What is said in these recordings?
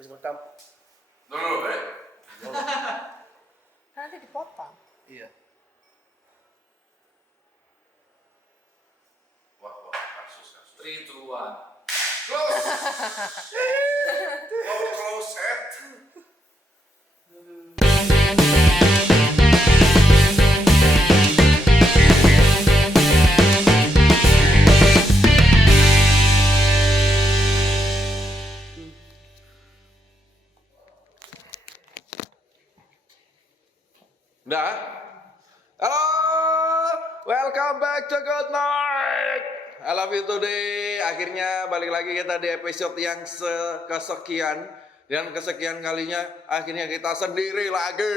Habis rekam. Dulu, Nanti dipotong. Iya. Wah, kasus. 3, 2, 1. Close! Close set. Udah? Halo, welcome back to Good Night. I love you today. Akhirnya balik lagi kita di episode yang kesekian. Dan kesekian kalinya akhirnya kita sendiri lagi.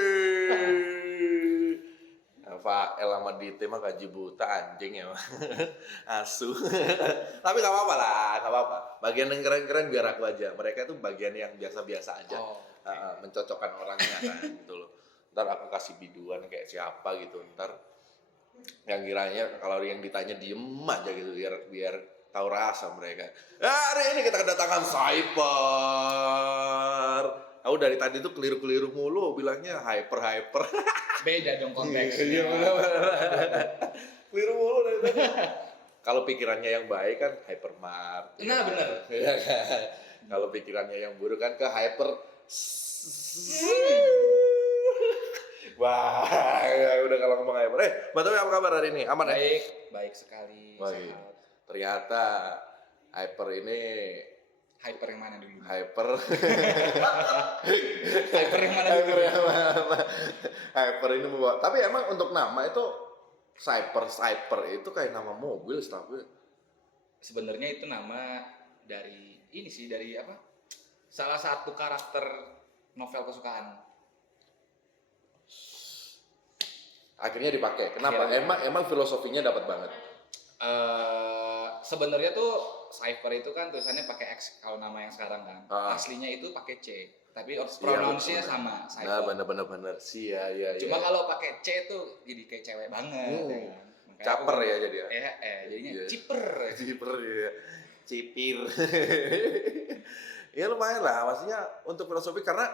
Pak El sama Dite mah gaji buta anjing ya. Asu. Tapi gak apa-apa lah, gak apa-apa. Bagian yang keren-keren biar aku aja. Mereka itu bagian yang biasa-biasa aja. Mencocokkan orangnya kan gitu loh. Ntar aku kasih biduan kayak siapa gitu, ntar yang kiranya kalau yang ditanya diem aja gitu biar tahu rasa mereka. Hari ini kita kedatangan Cyper. Aku dari tadi tuh keliru mulu bilangnya hyper. Beda dong konteksnya. Iya benar. Keliru mulu dari tadi. Kalau pikirannya yang baik kan hypermart. Nah benar. Iya kan. Kalau pikirannya yang buruk kan ke hyper. Wah, udah kalau ngomong hyper. Batowi apa kabar hari ini? Aman ya? Baik sekali. Baik. Sehat. Ternyata hyper ini Hyper yang mana dulu? hyper. Hyper yang mana dulu? Hyper ini membawa. Tapi emang untuk nama itu Cyper itu kayak nama mobil setahu gue. Sebenarnya itu nama dari ini sih, dari apa? Salah satu karakter novel kesukaan. Akhirnya dipakai. Kenapa? Emang filosofinya dapat banget. Sebenarnya tuh Cypher itu kan tulisannya pakai X kalau nama yang sekarang kan. Aslinya itu pakai C, tapi pronounce-nya sama Cypher. Nah, bener sih ya. Cuma kalau pakai C tuh jadi kayak cewek banget ya kan. Makanya Caper ya jadi ya. Jadinya Iya. ciper. Ciper ya. Cipir. Ya lumayan lah, maksudnya untuk filosofi karena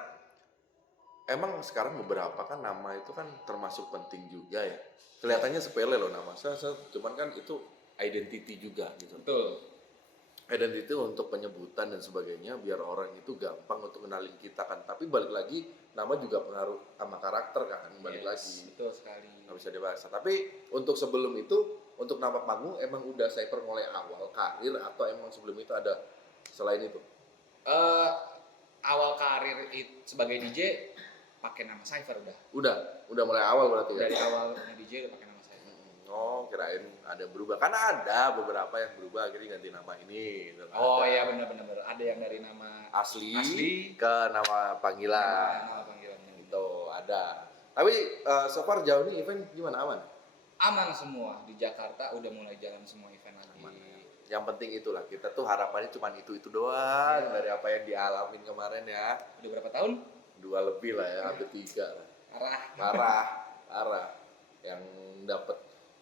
emang sekarang beberapa kan nama itu kan termasuk penting juga ya. Kelihatannya sepele loh nama. Cuman kan itu identity juga gitu. Betul. Identity untuk penyebutan dan sebagainya biar orang itu gampang untuk kenalin kita kan. Tapi balik lagi nama juga pengaruh sama karakter kan. Balik lagi. Betul sekali. Nggak bisa dibahas. Tapi untuk sebelum itu, untuk nama panggung emang udah Cyper mulai awal karir atau emang sebelum itu ada selain itu? Awal karir sebagai DJ pakai nama Cypher udah. Udah mulai awal berarti ya? Dari awal DJ udah pakai nama Cypher. Oh, kirain ada yang berubah. Karena ada beberapa yang berubah akhirnya ganti nama ini. Gitu. Oh iya benar. Ada yang dari nama Asli asli ke nama panggilan. nama panggilannya. Itu ada. Tapi so far jauh nih event gimana, aman? Aman semua di Jakarta, udah mulai jalan semua event lagi. Aman. Yang penting itulah, kita tuh harapannya cuma itu doang dari apa yang dialamin kemarin ya. Udah berapa tahun? 2 lebih lah ya, hampir 3 lah. Parah. Yang dapat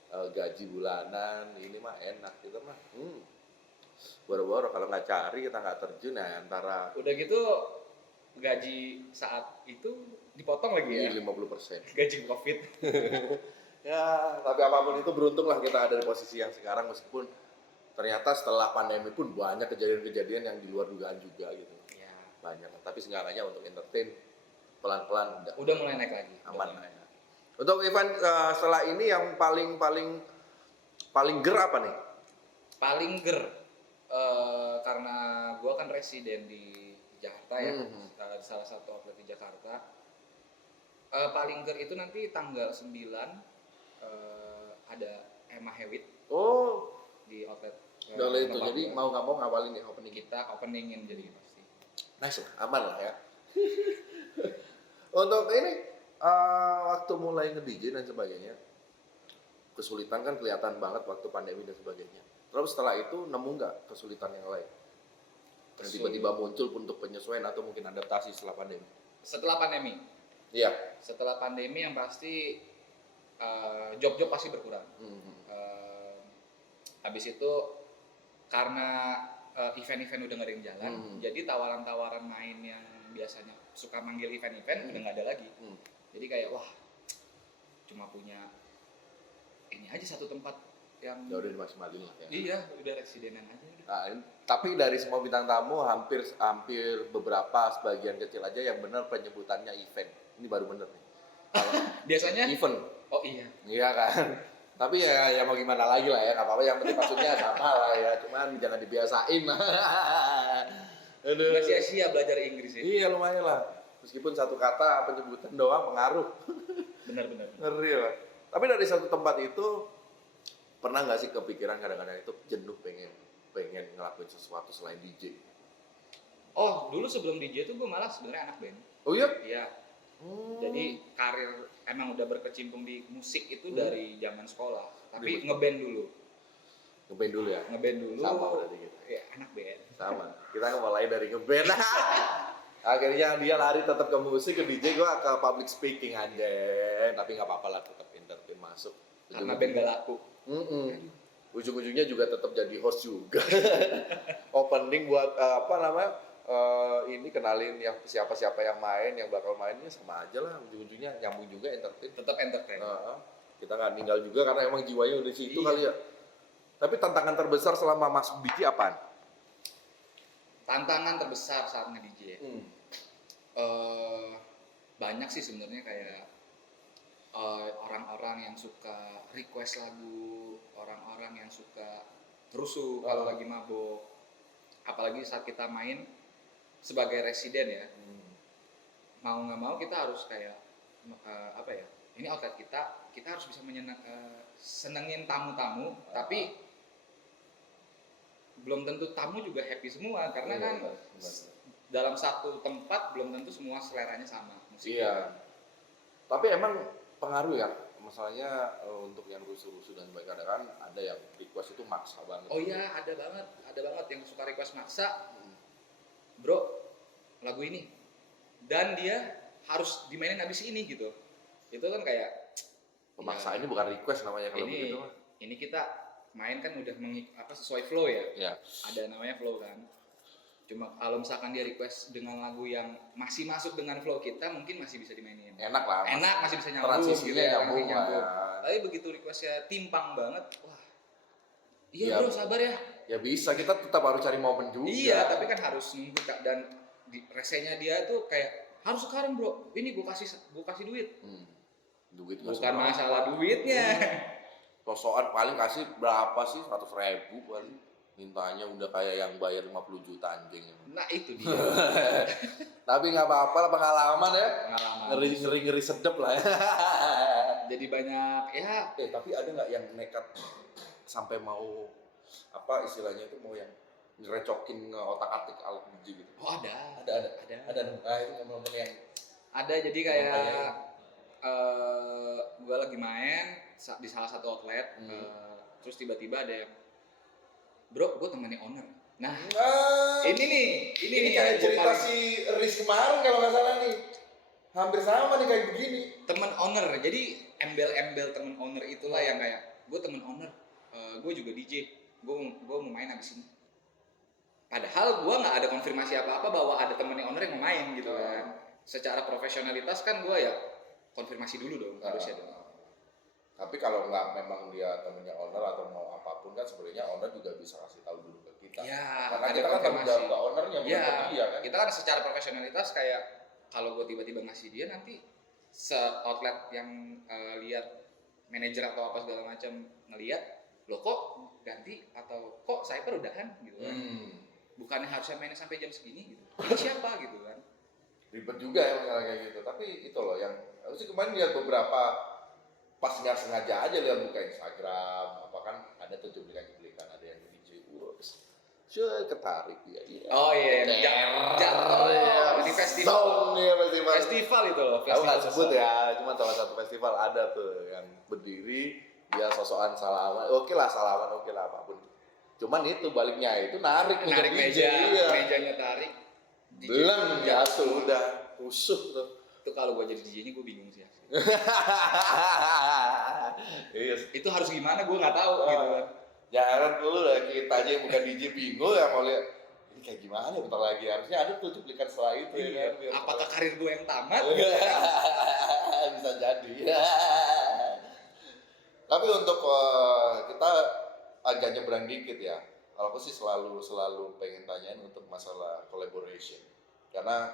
gaji bulanan ini mah enak gitu mah. Boro-boro kalau nggak cari kita nggak terjun ya antara. Udah gitu gaji saat itu dipotong lagi ya. 50%. Gaji Covid. Ya, tapi apapun itu beruntung lah kita ada di posisi yang sekarang meskipun ternyata setelah pandemi pun banyak kejadian-kejadian yang di luar dugaan juga gitu. Ya. Banyak, tapi seenggaknya untuk entertain pelan-pelan Udah mulai naik lagi. aman lah ya. Untuk event setelah ini yang paling ger apa nih? Paling ger karena gua kan residen di Jakarta ya, salah satu outlet di Jakarta. Paling ger itu nanti tanggal 9 ada Emma Hewitt Oh, di outlet. udah itu. Jadi mau nggak mau ngawalin ya opening. Kita openingin jadi pasti. Nice lah, aman lah ya. Untuk ini waktu mulai nge-DJ dan sebagainya, kesulitan kan kelihatan banget waktu pandemi dan sebagainya. Terus setelah itu nemu nggak kesulitan yang lain? Yang tiba-tiba muncul untuk penyesuaian atau mungkin adaptasi setelah pandemi? Setelah pandemi. Iya. Setelah pandemi yang pasti job-job pasti berkurang. Habis itu karena event-event udah nggak ada yang jalan, jadi tawaran-tawaran main yang biasanya suka manggil event-event udah nggak ada lagi. Jadi kayak wah cuma punya ini aja satu tempat yang Ya udah dimaksimalin lah ya. iya udah residenan aja udah. Nah, tapi dari semua bintang tamu hampir beberapa sebagian kecil aja yang benar penyebutannya event. Ini baru bener nih. Kalau Biasanya event. oh iya Iya kan. Tapi ya mau gimana lagi lah ya, nggak apa-apa. Yang penting maksudnya sama lah ya. Cuman jangan dibiasain. Aduh. nggak sia-sia belajar Inggris ya. Iya lumayan lah. Meskipun satu kata penyebutan doang pengaruh. Benar-benar. Ngeri lah. Tapi dari satu tempat itu pernah nggak sih kepikiran kadang-kadang itu jenuh pengen ngelakuin sesuatu selain DJ? Oh dulu sebelum DJ tuh gue malah sebenarnya anak band. Oh iya? Iya. Jadi karir emang udah berkecimpung di musik itu dari zaman sekolah. Tapi ngeband dulu. Ngeband dulu ya? Ngeband dulu. Sama berarti kita. Ya anak band. Sama. Kita mulai dari ngeband. Akhirnya dia lari tetap ke musik, ke DJ, gua ke public speaking aja. Tapi nggak apa-apa lah, tetap entertain masuk. Karena band gak laku. Ujung-ujungnya juga tetap jadi host juga. Opening buat ini kenalin yang siapa-siapa yang main, yang bakal mainnya sama aja lah. Ujung-ujungnya nyambung juga entertain. Tetap entertain. Kita nggak ninggal juga karena emang jiwanya udah di situ Iya. kali ya. Tapi tantangan terbesar selama masuk DJ apaan? Tantangan terbesar saat nge-DJ. Banyak sih sebenarnya kayak orang-orang yang suka request lagu, orang-orang yang suka rusuh kalau lagi mabuk. Apalagi saat kita main sebagai residen ya. Mau nggak mau kita harus kayak ini outlet kita harus bisa senengin tamu-tamu, tapi belum tentu tamu juga happy semua karena kan dalam satu tempat belum tentu semua seleranya sama musik. Iya. Tapi emang pengaruh ya, masalahnya untuk yang rusuh-rusuh dan sebagainya kan ada yang request itu maksa banget. Oh iya, ada banget yang suka request maksa. Bro, lagu ini. Dan dia harus dimainin abis ini gitu. Itu kan kayak Pemaksa ini bukan request namanya kalau ini, begitu mah. Ini kita main kan udah sesuai flow ya. Iya. Ada namanya flow kan. Cuma kalau misalkan dia request dengan lagu yang masih masuk dengan flow kita, mungkin masih bisa dimainin. Enak lah. Masih bisa nyambung. Transisinya nyambung lah ya. Tapi begitu requestnya timpang banget, wah. Iya Ya. bro, sabar ya. Ya bisa, kita tetap harus cari momen juga. Iya, tapi kan harus nunggu Kak. Dan resenya dia tuh kayak harus sekarang bro. Ini gue kasih duit. Duit Bukan masalah duitnya. Sosokan paling kasih berapa sih? 100.000 paling. Mintanya udah kayak yang bayar 50 juta anjing. Nah itu dia. Tapi nggak apa-apa lah, pengalaman ya. Pengalaman. Ngeri sedep lah ya. Jadi banyak ya. Tapi ada nggak yang nekat sampai mau apa istilahnya itu mau yang ngerecokin otak-atik alat DJ gitu? Oh ada. Ada. Nah itu momen yang ada. Jadi kayak gue lagi main di salah satu outlet, terus tiba-tiba ada yang, bro, gue temennya owner. Nah, ini nih kayak cerita paling... si Riz kemarin kalau nggak salah nih, hampir sama nih kayak begini. Temen owner, jadi embel-embel temen owner itulah yang kayak, gue temen owner, gue juga DJ, gue mau main abis ini. Padahal gue nggak ada konfirmasi apa-apa bahwa ada temennya owner yang mau main gitu kan. Secara profesionalitas kan gue ya konfirmasi dulu dong, harusnya dong. Tapi kalau nggak memang dia temennya owner atau mau apapun kan sebenarnya owner juga bisa kasih tahu dulu ke kita. Ya, karena ada kita kan tanggung jawab ke ownernya bukan ya, ke dia kan. kita kan secara profesionalitas kayak kalau gue tiba-tiba ngasih dia nanti se-outlet yang lihat manajer atau apa segala macam ngelihat, loh kok ganti atau kok Cyper udahan gitu kan. Bukannya harusnya mainnya sampai jam segini gitu. Ini siapa gitu kan. Ribet juga ya kayak gitu. Tapi itu loh yang sih kemarin lihat beberapa pas nggak sengaja aja lihat buka Instagram apa kan ada tuh cuplikan ada yang DJ urus ketarik dia. Oh iya, jatuh di festival. Festival itu loh. Aku nggak sebut ya, cuma salah satu festival ada tuh yang berdiri dia sosokan salaman. Oke lah salaman, oke lah apapun. Cuman itu baliknya itu narik meja, mejanya tarik. Belum jatuh udah rusuh tuh. Itu kalau gue jadi DJ-nya gue bingung sih. Yes. Itu harus gimana gue nggak tahu gitu kan. Jangan lu lah, kita aja yang bukan DJ bingung ya mau lihat ini kayak gimana bentar lagi. Harusnya ada tuh cuplikan setelah itu ya kan. Biar Apakah karir gue yang tamat? bisa jadi. Tapi untuk kita agak nyebrang dikit ya. Kalau aku sih selalu pengen tanyain untuk masalah collaboration. Karena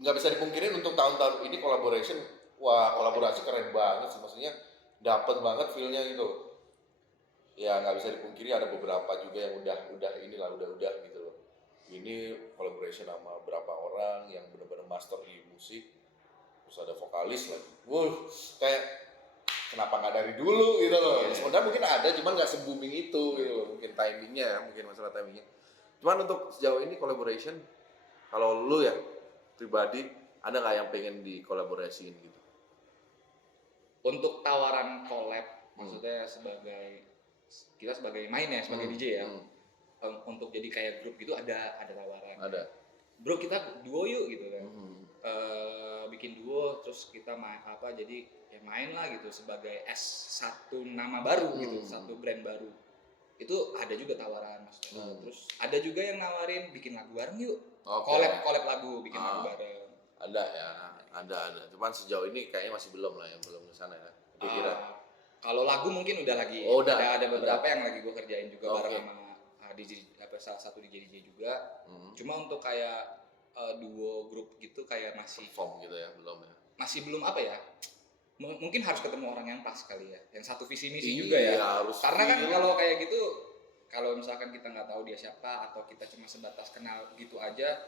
nggak bisa dipungkirin untuk tahun-tahun ini collaboration, wah kolaborasi keren banget sih. Maksudnya dapet banget feel-nya gitu. Ya nggak bisa dipungkiri ada beberapa juga yang udah inilah udah gitu loh. Ini collaboration sama berapa orang yang benar-benar master di musik, terus ada vokalis lagi. Kayak kenapa nggak dari dulu gitu loh. Sebenarnya mungkin ada, cuman nggak se-booming itu gitu loh. Mungkin timingnya ya, mungkin masalah timingnya. Cuman untuk sejauh ini collaboration, kalau lu ya pribadi ada nggak yang pengen dikolaborasiin gitu? Untuk tawaran collab, maksudnya kita sebagai main ya, sebagai DJ ya, untuk jadi kayak grup gitu ada tawaran. Ada. Bro kita duo yuk gitu kan. Bikin duo terus kita jadi ya main lah gitu sebagai satu nama baru gitu, satu brand baru. Itu ada juga tawaran maksudnya. Terus ada juga yang nawarin bikin lagu bareng yuk. Collab lagu, bikin lagu bareng. Ada ya, ada. Cuman sejauh ini kayaknya masih belum lah ya, belum ke sana ya. Pikiran. Kalau lagu mungkin udah lagi. Udah. Ada beberapa yang lagi gue kerjain juga bareng sama DJ, salah satu DJ juga. Cuma untuk kayak duo grup gitu kayak masih form gitu ya, belum ya. Masih belum apa ya? Mungkin harus ketemu orang yang pas kali ya, yang satu visi misi juga ya. Harus. Karena kan kalau kayak gitu, kalau misalkan kita nggak tahu dia siapa atau kita cuma sebatas kenal gitu aja,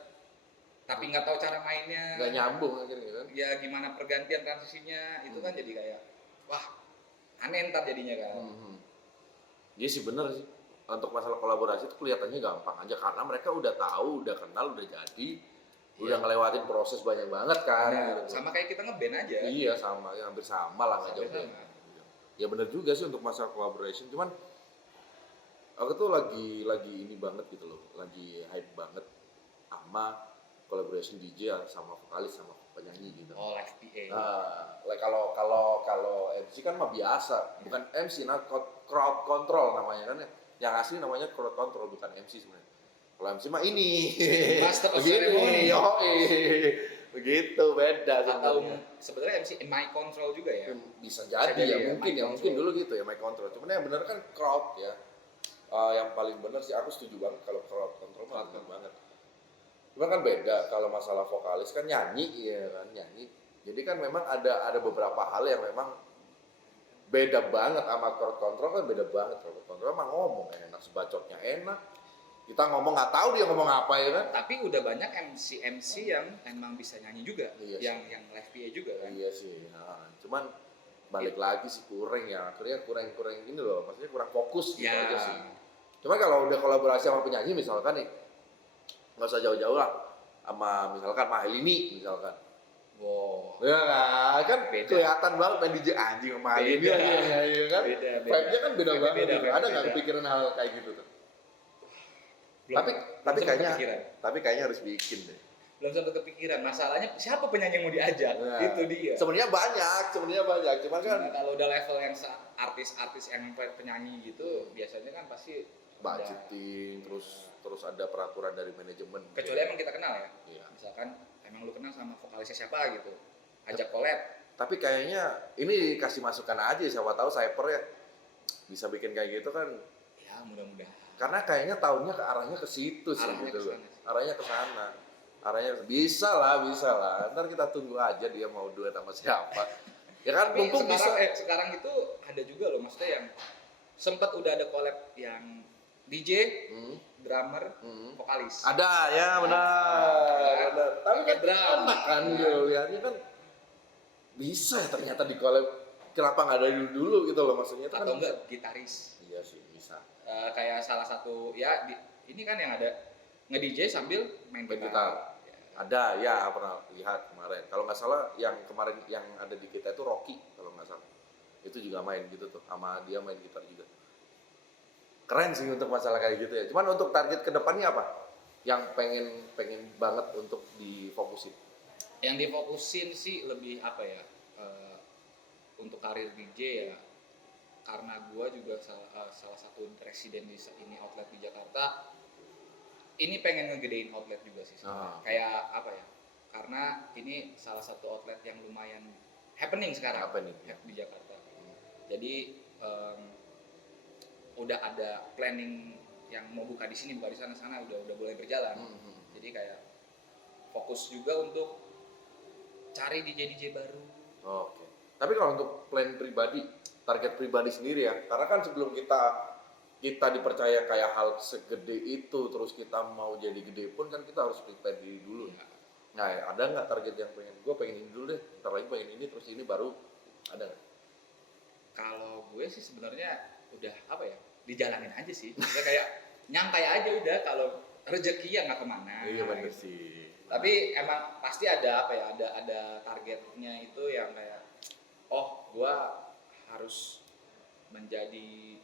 tapi nggak tahu cara mainnya, nggak nyambung akhirnya kan. Ya gimana pergantian transisinya itu kan jadi kayak wah aneh ntar jadinya kan. Iya sih bener sih. Untuk masalah kolaborasi itu kelihatannya gampang aja karena mereka udah tahu, udah kenal, udah jadi, udah ngelewatin proses banyak banget kan. Gitu. Sama kayak kita ngeband aja. Iya sama, ya, hampir sama lah nggak jauh. Ya bener juga sih untuk masalah collaboration. Cuman aku tuh lagi ini banget gitu loh, lagi hype banget sama collaboration DJ sama vokalis sama penyanyi gitu. Oh, live PA. Nah, kalau MC kan mah biasa, bukan MC, crowd control namanya kan ya. Yang asli namanya crowd control bukan MC sebenarnya. Kalau MC mah ini Master of Ceremony. Begitu beda atau sebenarnya MC mic control juga ya. Bisa jadi ya, mungkin dulu gitu ya mic control. Cuman yang benar kan crowd ya. Yang paling benar sih aku setuju banget kalau crowd control mah benar banget. Cuma kan beda kalau masalah vokalis kan nyanyi ya kan nyanyi. Jadi kan memang ada beberapa hal yang memang beda banget sama crowd control kan beda banget. Crowd control emang ngomong enak, sebacotnya enak. Kita ngomong nggak tahu dia ngomong apa ya kan. Tapi udah banyak MC yang emang bisa nyanyi juga, yang live PA juga kan. Iya sih. Nah, cuman balik lagi sih kurang ya. Akhirnya kurang ini loh. Maksudnya kurang fokus gitu aja sih. Cuma kalau udah kolaborasi sama penyanyi misalkan nih nggak usah jauh-jauh lah sama misalkan Mahelini misalkan. Wow. Ya kan beda. Kelihatan banget main DJ anjing sama Mahelini ya kan. Vibe-nya kan beda banget. Ada nggak kepikiran hal kayak gitu tuh? Tapi kayaknya harus bikin deh. Belum sempat kepikiran. Masalahnya siapa penyanyi yang mau diajak? Nah, itu dia. Sebenarnya banyak. Cuman kan kalau udah level yang artis-artis yang penyanyi gitu, biasanya kan pasti budgeting, terus ada peraturan dari manajemen. Kecuali emang kita kenal ya. Iya. Misalkan emang lu kenal sama vokalisnya siapa gitu, ajak collab. Tapi kayaknya ini kasih masukan aja, siapa tahu Cyper ya bisa bikin kayak gitu kan. Ya mudah-mudahan. Karena kayaknya tahunnya ke arahnya ke situ sih gitu loh. Arahnya ke sana. Bisa lah. Ntar kita tunggu aja dia mau duet sama siapa. Ya kan mumpung bisa. Sekarang itu ada juga loh maksudnya yang sempat udah ada collab yang DJ, drummer, vokalis. Ada ya benar. Tapi kan enak kan lihatnya kan bisa ya ternyata di collab. Kenapa nggak dari dulu gitu loh maksudnya? Atau enggak gitaris? Iya sih bisa. Kayak salah satu ya ini kan yang ada nge-DJ sambil main gitar. Ada ya pernah lihat kemarin. Kalau nggak salah yang kemarin yang ada di kita itu Rocky kalau nggak salah. Itu juga main gitu tuh sama dia main gitar juga. Keren sih untuk masalah kayak gitu ya. Cuman untuk target kedepannya apa? Yang pengen banget untuk difokusin? Yang difokusin sih lebih apa ya? Untuk karir DJ ya karena gue juga salah satu presiden di ini outlet di Jakarta, ini pengen ngegedein outlet juga sih sebenarnya. Kayak apa ya, karena ini salah satu outlet yang lumayan happening sekarang di Jakarta. Jadi udah ada planning yang mau buka di sini, buka di sana udah boleh berjalan. Jadi kayak fokus juga untuk cari DJ baru. Oke. Tapi kalau untuk plan pribadi, target pribadi sendiri ya, karena kan sebelum kita dipercaya kayak hal segede itu, terus kita mau jadi gede pun kan kita harus prepare diri dulu. Ya. Nah, ada nggak target yang gue pengen ini dulu deh, ntar lagi pengen ini, terus ini baru ada nggak? Kalau gue sih sebenarnya udah apa ya, dijalanin aja sih. Udah kayak nyantai aja udah, kalau rezeki ya nggak kemana. Iya bener gitu. sih. Tapi emang pasti ada apa ya, ada targetnya itu yang kayak, oh gue harus menjadi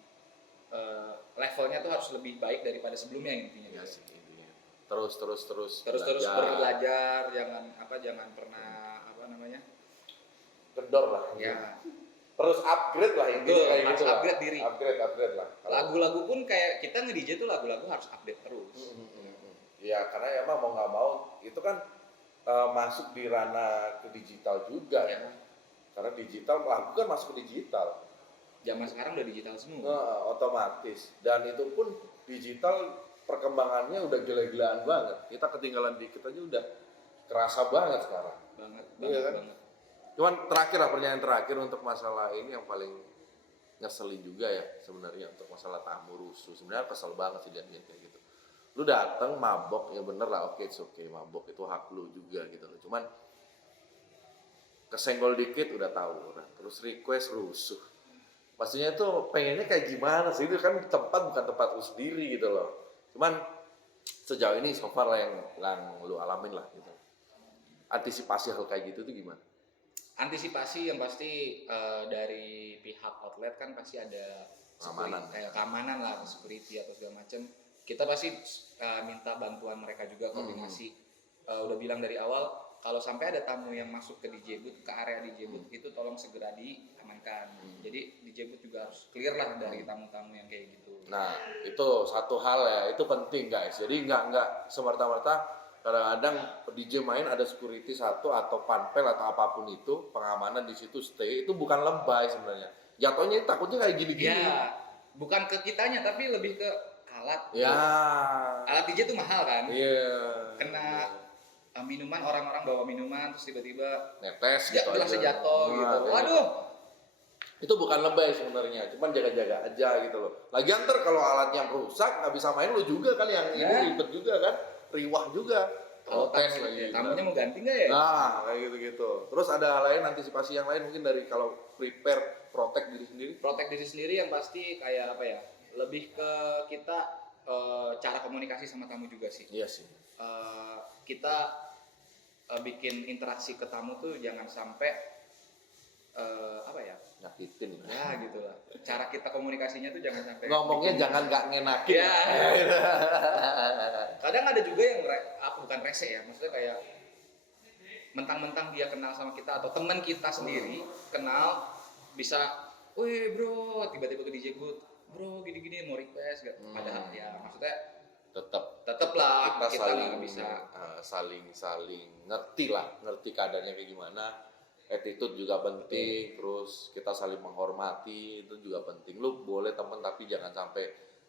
levelnya tuh harus lebih baik daripada sebelumnya intinya. Iya sih intinya. Terus belajar, jangan pernah kendor lah. Ya. Terus upgrade lah intinya kayak gitu lah. Upgrade diri. Upgrade lah. Lagu-lagu pun kayak kita nge-DJ tuh lagu-lagu harus update terus. Ya karena emang mau nggak mau itu kan masuk di ranah ke digital juga ya. Karena digital lagu kan masuk ke digital. Zaman sekarang udah digital semua. Otomatis. Dan itu pun digital perkembangannya udah gila-gilaan banget. Kita ketinggalan dikit aja udah kerasa banget sekarang. Banget. Cuman pertanyaan terakhir untuk masalah ini yang paling ngeselin juga ya sebenarnya untuk masalah tamu rusuh. Sebenarnya kesel banget sih lihat kayak gitu. Lu datang mabok ya bener lah, oke mabok itu hak lu juga gitu loh. Cuman kesenggol dikit udah tahu orang. Terus request rusuh. Pastinya tuh pengennya kayak gimana sih, itu kan tempat bukan tempat lu sendiri gitu loh. Cuman sejauh ini so far lah yang lu alamin lah gitu. Antisipasi hal kayak gitu tuh gimana? Antisipasi yang pasti dari pihak outlet kan pasti ada keamanan lah, security atau segala macam. Kita pasti minta bantuan mereka juga, koordinasi. Udah bilang dari awal kalau sampai ada tamu yang masuk ke DJ booth, ke area DJ booth itu tolong segera diamankan. Jadi DJ booth juga harus clear lah dari tamu-tamu yang kayak gitu. Nah itu satu hal ya, itu penting guys. Jadi nggak semerta-merta kadang-kadang DJ main ada security satu atau panpel atau apapun itu, pengamanan di situ stay, itu bukan lebay sebenarnya. Jatuhnya takutnya kayak gini-gini. Ya, bukan ke kitanya tapi lebih ke alat. Ya. Alat DJ itu mahal kan? Iya. Kena minuman, orang-orang bawa minuman terus tiba-tiba netes gitu gelasnya jatuh gitu. Waduh. Itu bukan lebay sebenarnya, cuman jaga-jaga aja gitu loh. Lagian ntar kalau alatnya rusak nggak bisa main, lu juga kan yang ini ribet juga kan, riwah juga. Kalau tes lagi. Tamunya mau ganti nggak ya? Nah kayak gitu-gitu. Terus ada hal lain, antisipasi yang lain mungkin dari kalau prepare protect diri sendiri? Protect diri sendiri yang pasti kayak apa ya? Lebih ke kita cara komunikasi sama tamu juga sih. Iya sih. Kita bikin interaksi ke tamu tuh jangan sampai apa ya? Nyakitin ya gitu lah. Cara kita komunikasinya tuh jangan sampai ngomongnya jangan nggak ngenakin ya. Kadang ada juga yang bukan rese ya, maksudnya kayak mentang-mentang dia kenal sama kita atau teman kita sendiri kenal, bisa wih bro tiba-tiba ke DJ booth, bro gini-gini mau request gak? Padahal ya maksudnya tetap lah kita nggak bisa saling ngerti keadaannya kayak gimana. Attitude juga penting, terus kita saling menghormati itu juga penting. Lu boleh temen tapi jangan sampai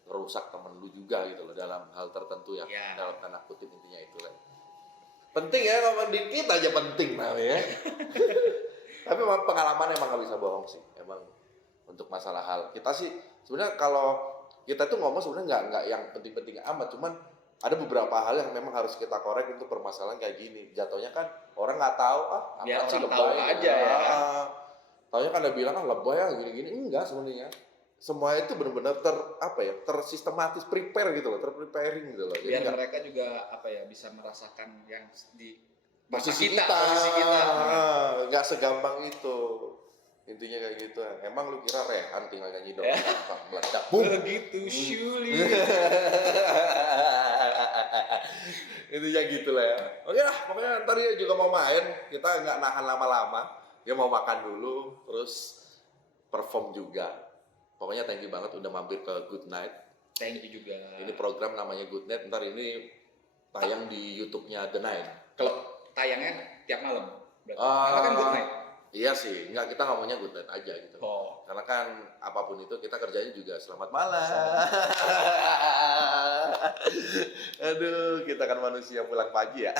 ngerusak temen lu juga gitu loh dalam hal tertentu ya. Dalam tanda kutip intinya itu lah. Penting ya, ngomong dikit aja penting namanya. Tapi memang pengalaman emang gak bisa bohong sih. Emang untuk masalah hal kita sih sebenarnya kalau kita tuh ngomong sebenarnya nggak yang penting-penting amat, cuman ada beberapa hal yang memang harus kita korek untuk permasalahan kayak gini. Jatuhnya kan orang nggak tahu biar sih lebay aja ya. Taunya kan dia bilang lebay ya gini-gini. Enggak sebenarnya. Semua itu benar-benar tersistematis, prepare gitu loh, terpreparing gitu loh. Biar jadi mereka juga apa ya bisa merasakan yang di posisi kita. Nggak segampang itu. Intinya kayak gitu. Emang lu kira Rehan tinggal nyanyi dong meledak. Begitu Syuli. Intinya gitu lah ya. Oke lah, pokoknya ntar dia juga mau main. Kita nggak nahan lama-lama. Dia mau makan dulu, terus perform juga. Pokoknya thank you banget udah mampir ke Good Night. Thank you juga. Ini program namanya Good Night, ntar ini tayang di YouTube-nya The Night. Kalau tayangnya tiap malam, berarti. Ah, Karena kan good night. Iya sih, enggak, kita ngomongnya Good Night aja gitu. Oh. Karena kan apapun itu kita kerjanya juga selamat malam. Aduh, kita kan manusia pulang pagi ya.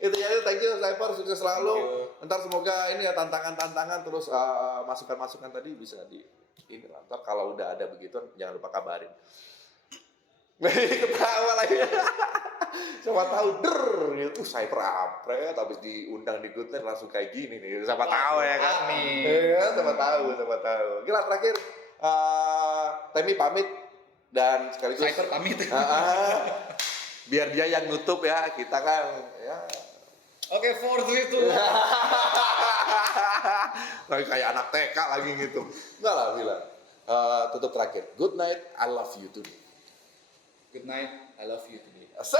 Itu ya, thank you Sniper, sukses selalu. Ntar semoga ini ya tantangan-tantangan terus masukan-masukan tadi bisa di ini lah. Ntar kalau udah ada begitu jangan lupa kabarin. Ketawa lagi. Siapa tahu gitu, Sniper Apret habis diundang di Good Night langsung kayak gini nih. Siapa tahu ya kan. Amin. Ya, siapa tahu. Gila terakhir Temi pamit dan sekaligus Sniper pamit. Biar dia yang nutup ya, kita kan ya. Oke, 4, 3, 2, 1. Kayak anak TK lagi gitu. Enggak lah, bilang. Tutup terakhir. Good night, I love you today. Good night, I love you today. Asik!